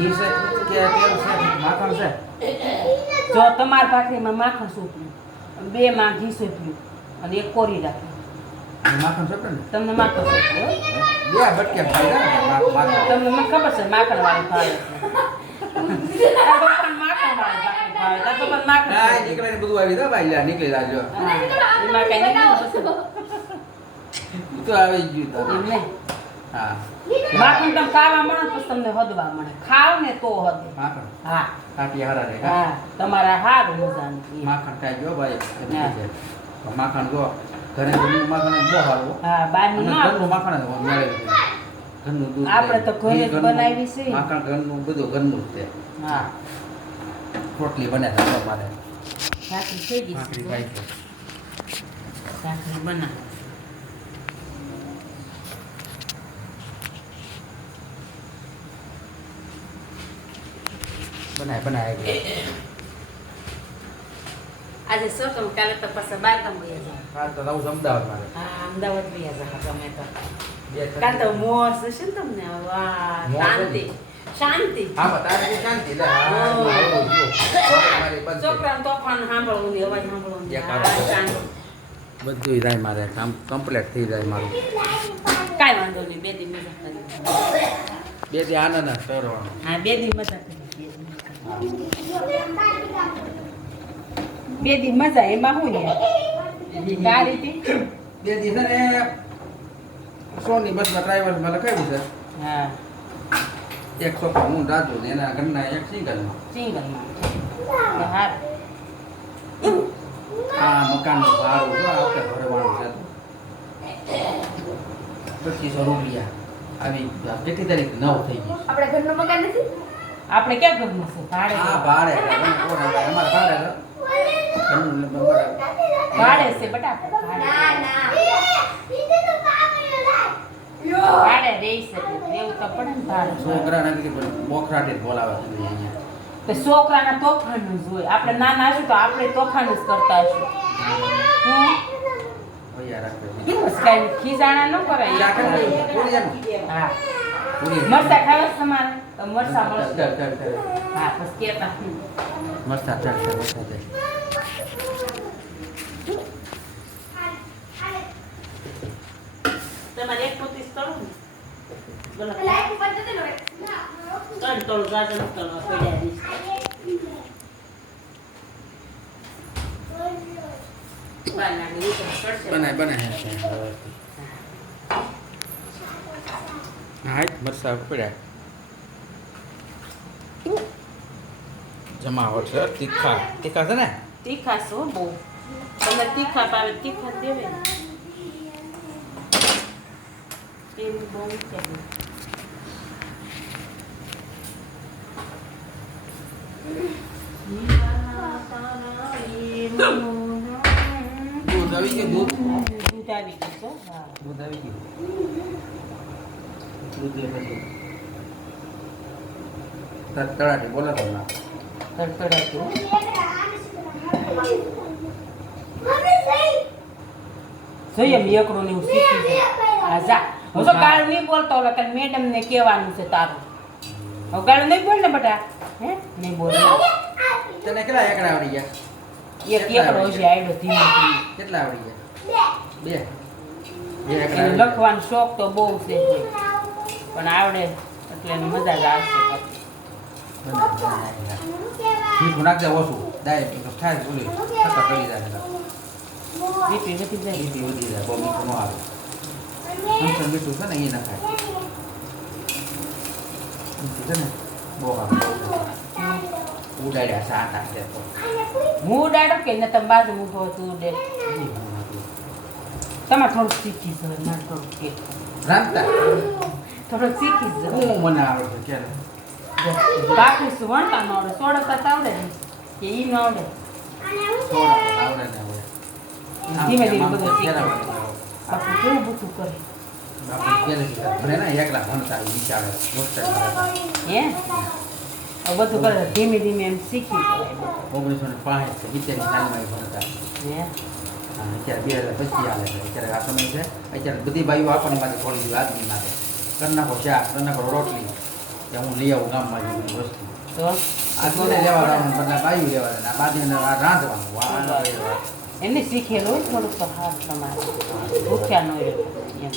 ઘી છે કે તેલ છે માખણ છે. જો તમારા ભાખરીમાં માખણ સોંપ્યું બે માં ઘી સોંપ્યું અને એક કોરી રાખી. માખણ છે ને? તમને માખણ સોંપ્યું? બે બટકે તમને મને ખબર છે માખણ વાળી ભાવે. નીકળે બધું આવી દો ભાઈ નીકળી જાજો. તો આવી ગયું. હા. માખણ તમે ખાવા મળે તો તમને હદવા મળે. ખાવ ને તો હદ. માખણ. હા. કાટી હારા રે હા? તમારા હાર મજાનું માખણ ખાઈ જો ભાઈ. માખણ જો ઘરે ઘરનું માખણ બહુ હાલો હા બહારનું અને ઘરનું માખણ મળે ઘરનું દૂધ આપણે તો ઘરે જ બનાવી છે. માખણ ઘરનું બધું ઘરનું છે. હા. રોટલી બને છે અમારે. સાકરી થઈ ગઈ સાકરી છે ખાઈ છે ભાખરી બના બનાય બનાય આજે સકમ કાલે તો પાછા બાર કામ ગયા છે. હા તો રહું અમદાવાદ મારે હા અમદાવાદ ગયા છે તમે તો. કાલ તો મોસ છે ને તમને? વાહ શાંતિ. શાંતિ. હા પણ તારે શાંતિ લે. છોકરાને તોફાન સાંભળવું ને અવાજ સાંભળવું શાંતિ. બધું થાય મારે. કામ કમ્પ્લીટ થઈ જાય મારું. કાંઈ વાંધો નહીં બે દી મજા બે દી આનંદ કરવાનો. હા બે દી મજા કરી. બે દી મજા એમાં હું આ રીતે બે દી છે ને સોની બસમાં ડ્રાઈવરમાં લખાવ્યું છે. હા. એક છોકરો હું રાજુ ને એના ઘરના એક સિંગલ સિંગલમાં. હા આ મકાનનું ભાડું જો આપણે ભરવાનું છે. પચીસો રૂપિયા. આવી કેટલી તારીખ? નવ થઈ ગઈ. આપણે ઘરનું મકાન નથી? આપણે ક્યાં ઘરનું છે ભાડે હા ભાડે અમારે ભાડે ભાડે છે બટા ભાડે. ના ના. ભાડે રહી શકે. એવું તો પડે ને ભાડે. છોકરાને કીધું બોખરાટે બોલાવે છે અહીંયા. તો છોકરાના તોફાનનું જ હોય આપણે નાના હશું તો આપણે તોફાન જ કરતા હશું. ખીજાણા ન કરાય. હા. મરસા ખાવા તમારે? તો મરસા મળશે. હા બસ કેતા. ચાલ, ચાલ, તમારે એક પોતીસ કરો ને? ત્રણ તોલ ગાજર પડ્યા ચડશે. બનાય બનાય. હા મરસા પડ્યા જમાવટ છે તીખા તીખા છે ને તીખા છો બહુ તમે તીખા પાવે તીખા દેવે તેલ બહુ. દૂધ આવી ગયું દૂધ આવી ગયું દૂધ આવી ગયું દૂધ લે પછી તર- તળાટી બોલો તો ના તડતડાતું જોઈએ મેં ને એવું શીખી છે. હા જા. હું તો ગાળ નહીં બોલતો ઓલા કાલ મેડમ ને કહેવાનું છે તારું. હવે ગાળ નહીં બોલ ને બટા? હે? નહીં બોલ. તને કેટલા એકડા આવડી ગયા? એક એકડો છે આયડો ધીમે કેટલા આવડી ગયા? બે. બે એકડા એને આવડી ગયા. લખવાનો શોખ તો બહુ છે. પણ આવડે એટલે એને મજા જ આવશે. મીઠું નાખજે ઓછું. દાય થાય બોલી ખતર કરી જાય બીપી વધી જાય બીપી વધી જાય બહુ મીઠું ન આવે. મીઠું છે ને એ નખાય. મીઠું છે ને બહુ આવે ઉડાડ્યા સાત આઠ હું ઉડાડો કે ને તમે બાજુ ઊભો તું ઉડે. તમારે થોડુંક શીખી જવાય મારે થોડુંક રાંધતા. થોડુંક શીખી જ હું મને આવડે છે ક્યારે? બાકી શું વણતા ન આવડે સોડતા તો આવડે ને કે ઈ ન આવડે. આવડે ને હવે. ધીમે ધીમે બધું બાપુ કેવું બધું કરે? બાપુ કરે. ને એકલા ભણતા વિચારે હે? બધું કરે ધીમે ધીમે એમ શીખી. ઓગણીસો ને પાંચ છે સાલમાં એ ભણતા. અત્યારે બે હજાર પચીસ આવે છે. અત્યારે આ સમય છે. અત્યારે બધી બાઈઓ આપણને માટે થોડી આદમી માટે કરી નાખો શાક કરી નાખો રોટલી. હું લઈ આવું ગામમાં જેવી વસ્તુ આગળ લેવા જવાનું મતલબ આવ્યું લેવા આ બાજુને રાંધવાનું. એટલે શીખેલું હોય થોડુંક તો હાથ તમારે. ભૂખ્યા ન રહે. એમ